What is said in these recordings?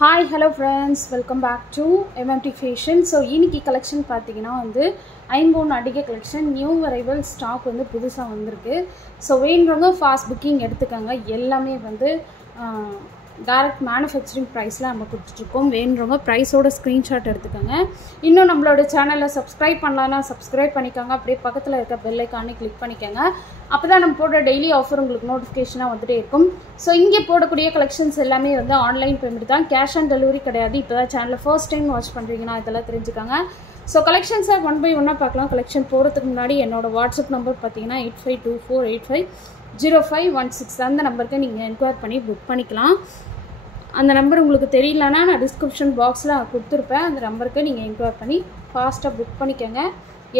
Hi, hello friends, welcome back to MMT Fashion. So, இன்னைக்கு collection பாத்தீங்கன்னா வந்து ஐம்பொன் அடிகை collection new arrival stock வந்து புதுசா வந்திருக்கு. So, வேணும்ங்க fast booking எடுத்துக்கங்க. எல்லாமே வந்து direct manufacturing price ல நம்ம கொடுத்துட்டோம். வேணும்ங்க price ஓட screenshot எடுத்துக்கங்க. இன்னும் நம்மளோட சேனலை subscribe பண்ணலனா subscribe பண்ணிக்கங்க. அப்படியே பக்கத்துல இருக்க bell icon-ஐ click பண்ணிக்கங்க. அப்பதான் நம்ம போடுற daily offer உங்களுக்கு notification வந்துட்டே இருக்கும். So இங்க போடக்கூடிய collections எல்லாமே வந்து ஆன்லைன் பேமெண்ட் தான். cash on delivery கிடையாது. இப்போதான் சேனலை first time watch பண்றீங்கன்னா இதெல்லாம் தெரிஞ்சுக்கங்க. So collections one by one பார்க்கலாம். collection போறதுக்கு முன்னாடி என்னோட WhatsApp நம்பர் பாத்தீங்கன்னா 8524850516 அந்த நம்பருக்கு நீங்க என்கொயர் பண்ணி புக் பண்ணிக்கலாம். அந்த நம்பர் உங்களுக்கு தெரியலனா நான் description boxல கொடுத்திருப்பேன். அந்த நம்பருக்கு நீங்க என்கொயர் பண்ணி ஃபாஸ்டா புக் பண்ணிக்கங்க.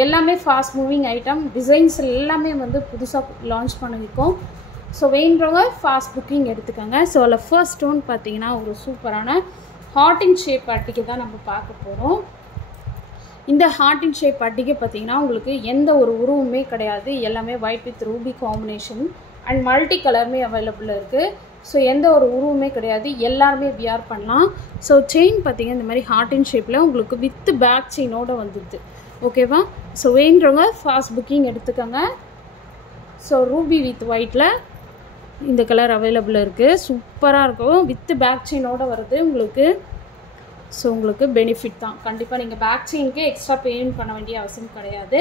எல்லாமே fast moving item designs எல்லாமே வந்து புதுசா லான்ச் பண்ணிருக்கோம். சோ வேணும்ங்க fast booking எடுத்துக்கங்க. சோ the first one பாத்தீங்கன்னா ஒரு சூப்பரான heart in shape அட்டிகை தான் நம்ம பார்க்க போறோம். இந்த heart in shape அட்டிகை பாத்தீங்கன்னா உங்களுக்கு எந்த ஒரு உருவமே கிடையாது. எல்லாமே white with ruby combination and multi colorமே available இருக்கு. சோ எந்த ஒரு உருவமே கிடையாது. எல்லாரும் wear பண்ணலாம். சோ செயின் பாத்தீங்க இந்த மாதிரி heart in shapeல உங்களுக்கு with back chain ஓட வந்துது. ஓகேவா? சோ வேணும்ங்க fast booking எடுத்துக்கங்க. சோ ruby with whiteல இந்த கலர் available இருக்கு. சூப்பரா இருக்கும். with back chain ஓட வருது உங்களுக்கு. சோ உங்களுக்கு பெனிஃபிட் தான். கண்டிப்பா நீங்க பேக் செயின்க்கு எக்ஸ்ட்ரா பேமெண்ட் பண்ண வேண்டிய அவசியம் கிடையாது.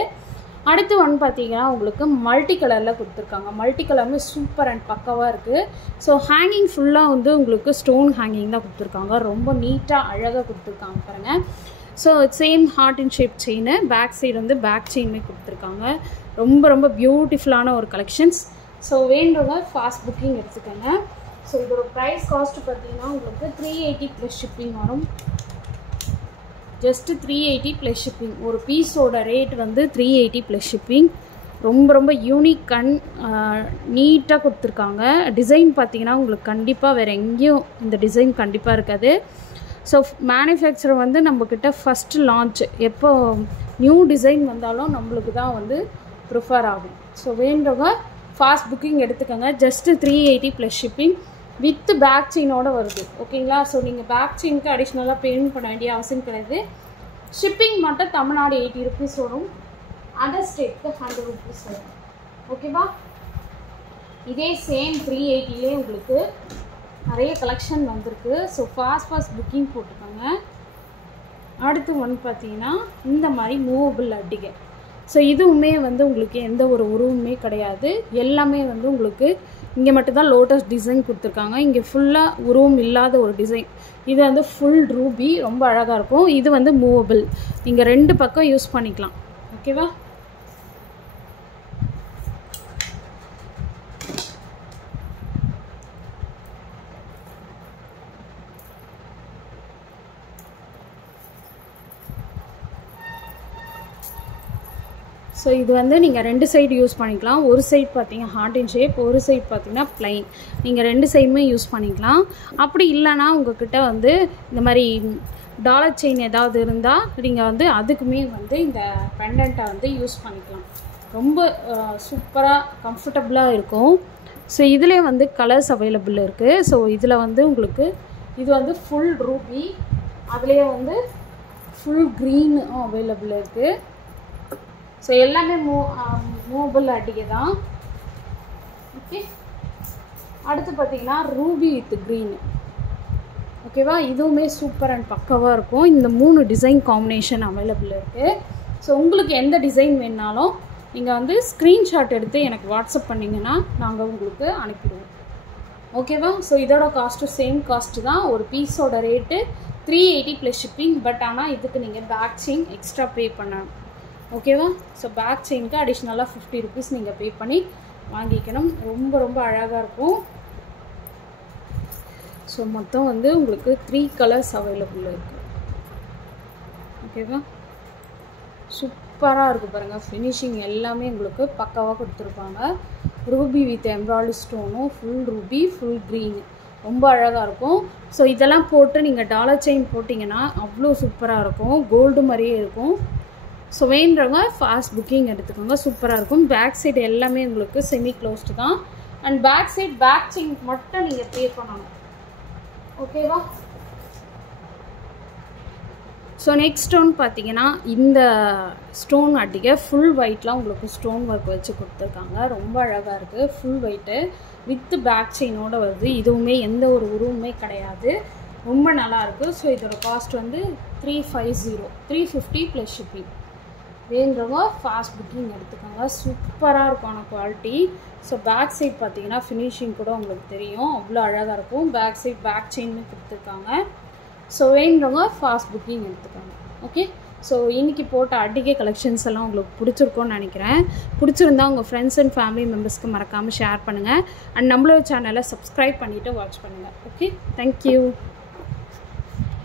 அடுத்து ஒன் பாத்தீங்கன்னா உங்களுக்கு மல்டி கலர்ல கொடுத்திருக்காங்க. மல்டி கலர்மே சூப்பர் அண்ட் பக்காவா இருக்கு. சோ ஹேங்கிங் ஃபுல்லா வந்து உங்களுக்கு ஸ்டோன் ஹேங்கிங் தான் கொடுத்திருக்காங்க. ரொம்ப நீட்டா அழகா கொடுத்திருக்காங்க பாருங்க. So same heart in shape chain, back side வந்து பேக் செயின்மே கொடுத்திருக்காங்க. ரொம்ப ரொம்ப பியூட்டிஃபுல்லான ஒரு கலெக்ஷன்ஸ். சோ வேணும்ங்க ஃபாஸ்ட் புக்கிங் எடுத்துக்கங்க. சோ இதோட பிரைஸ் காஸ்ட் பாத்தீங்கன்னா உங்களுக்கு 380 plus shipping வரும். just 380 plus shipping. ஒரு பீஸோட ரேட் வந்து 380 plus shipping. ரொம்ப ரொம்ப யூனிக் அண்ட் நீட்டா கொடுத்திருக்காங்க. டிசைன் பாத்தீங்கன்னா உங்களுக்கு கண்டிப்பா வேற எங்கேயும் இந்த டிசைன் கண்டிப்பா இருக்காது. ஸோ மேனுஃபேக்சர் வந்து நம்மக்கிட்ட ஃபஸ்ட்டு லான்ச் எப்போ நியூ டிசைன் வந்தாலும் நம்மளுக்கு தான் வந்து ப்ரிஃபர் ஆகும். ஸோ வேணுங்க ஃபாஸ்ட் புக்கிங் எடுத்துக்கோங்க. Just 380 plus shipping with bag செயினோட வருது. ஓகேங்களா? ஸோ நீங்கள் பேக் செயினுக்கு அடிஷ்னலாக பேமெண்ட் பண்ண வேண்டிய அவசியம் கிடையாது. ஷிப்பிங் மட்டும் தமிழ்நாடு 80 rupees வரும். அதர் ஸ்டேட்க்கு 100 rupees வரும். ஓகேவா? இதே சேம் 380லே உங்களுக்கு நிறைய கலெக்ஷன் வந்திருக்கு. ஸோ ஃபாஸ்ட் புக்கிங் போட்டுக்கோங்க. அடுத்து ஒன்று பார்த்தீங்கன்னா இந்த மாதிரி மூவபிள் அட்டிகை. ஸோ இதுவுமே வந்து உங்களுக்கு எந்த ஒரு உருவமே கிடையாது. எல்லாமே வந்து உங்களுக்கு இங்கே மட்டும்தான் லோட்டஸ் டிசைன் கொடுத்துருக்காங்க. இங்கே ஃபுல்லாக உருவம் இல்லாத ஒரு டிசைன். இது வந்து ஃபுல் ரூபி, ரொம்ப அழகாக இருக்கும். இது வந்து மூவபிள், நீங்கள் ரெண்டு பக்கம் யூஸ் பண்ணிக்கலாம். ஓகேவா? ஸோ இது வந்து நீங்கள் ரெண்டு சைடு யூஸ் பண்ணிக்கலாம். ஒரு சைடு பார்த்தீங்கன்னா ஹார்ட் இன் ஷேப், ஒரு சைடு பார்த்தீங்கன்னா பிளைன். நீங்கள் ரெண்டு சைடுமே யூஸ் பண்ணிக்கலாம். அப்படி இல்லைன்னா உங்கள்கிட்ட வந்து இந்த மாதிரி டாலர் செயின் ஏதாவது இருந்தால் நீங்கள் வந்து அதுக்குமே வந்து இந்த பெண்டண்ட்டை வந்து யூஸ் பண்ணிக்கலாம். ரொம்ப சூப்பராக கம்ஃபர்டபுளாக இருக்கும். ஸோ இதிலே வந்து கலர்ஸ் அவைலபிள் இருக்குது. ஸோ இதில் வந்து உங்களுக்கு இது வந்து ஃபுல் ரூபி, அதுலேயே வந்து ஃபுல் க்ரீனும் அவைலபிள் இருக்குது. ஸோ எல்லாமே மூவபிள் அட்டிகை தான். ஓகே, அடுத்து பார்த்தீங்கன்னா ரூபி வித் க்ரீன். ஓகேவா? இதுவுமே சூப்பர் அண்ட் பக்காவாக இருக்கும். இந்த 3 டிசைன் காம்பினேஷன் அவைலபிள் இருக்குது. ஸோ உங்களுக்கு எந்த டிசைன் வேணுனாலும் நீங்கள் வந்து ஸ்க்ரீன்ஷாட் எடுத்து எனக்கு வாட்ஸ்அப் பண்ணிங்கன்னா நாங்கள் உங்களுக்கு அனுப்பிடுவோம். ஓகேவா? ஸோ இதோட காஸ்ட்டு சேம் காஸ்ட்டு தான். ஒரு பீஸோட ரேட்டு 380 ப்ளஸ் ஷிப்பிங். பட் ஆனால் இதுக்கு நீங்கள் பேக் செயின் எக்ஸ்ட்ரா பே பண்ணணும். ஓகேவா? ஸோ பேக் செயினுக்கு அடிஷ்னலாக 50 rupees நீங்கள் பே பண்ணி வாங்கிக்கணும். ரொம்ப ரொம்ப அழகாக இருக்கும். ஸோ மொத்தம் வந்து உங்களுக்கு 3 கலர்ஸ் அவைலபிள் இருக்குது. ஓகேவா? சூப்பராக இருக்குது பாருங்கள். ஃபினிஷிங் எல்லாமே உங்களுக்கு பக்காவாக கொடுத்துருப்பாங்க. ரூபி வித் எம்ப்ராய்டரி ஸ்டோனும், ஃபுல் ரூபி, ஃபுல் க்ரீன், ரொம்ப அழகாக இருக்கும். ஸோ இதெல்லாம் போட்டு நீங்கள் டாலர் செயின் போட்டிங்கன்னா அவ்வளோ சூப்பராக இருக்கும். கோல்டு மாதிரியே இருக்கும். ஸோ வேணுறவங்க ஃபாஸ்ட் புக்கிங் எடுத்துக்கோங்க. சூப்பராக இருக்கும். பேக் சைடு எல்லாமே உங்களுக்கு செமி க்ளோஸ்டு தான். And back side back chain மட்டும் நீங்கள் பே பண்ணணும். ஓகேவா? ஸோ நெக்ஸ்ட் ஸ்டோன் பார்த்தீங்கன்னா இந்த ஸ்டோன் அட்டிகை ஃபுல் ஒயிட்லாம் உங்களுக்கு ஸ்டோன் ஒர்க் வச்சு கொடுத்துருக்காங்க. ரொம்ப அழகாக இருக்குது. ஃபுல் ஒயிட்டு வித் பேக் செயினோடு வருது. இதுவுமே எந்த ஒரு உருவுமே கிடையாது. ரொம்ப நல்லாயிருக்கு. ஸோ இதோட காஸ்ட் வந்து 350 + ஷிப்பிங். வேணுறவங்க ஃபாஸ்ட் புக்கிங் எடுத்துக்கோங்க. சூப்பராக இருக்கும் ஆனால் குவாலிட்டி. ஸோ பேக் சைட் பார்த்தீங்கன்னா ஃபினிஷிங் கூட உங்களுக்கு தெரியும், அவ்வளோ அழகாக இருக்கும். பேக் சைட் பேக் செயின்னு கொடுத்துருக்காங்க. ஸோ வேணுறவங்க ஃபாஸ்ட் புக்கிங் எடுத்துக்கோங்க. ஓகே, ஸோ இன்றைக்கி போட்ட அட்டிகை கலெக்ஷன்ஸ் எல்லாம் உங்களுக்கு பிடிச்சிருக்கும்னு நினைக்கிறேன். பிடிச்சிருந்தா உங்கள் ஃப்ரெண்ட்ஸ் அண்ட் ஃபேமிலி மெம்பர்ஸ்க்கு மறக்காமல் ஷேர் பண்ணுங்கள். அண்ட் நம்மளோட சேனலை சப்ஸ்கிரைப் பண்ணிவிட்டு வாட்ச் பண்ணுங்கள். Okay, thank you.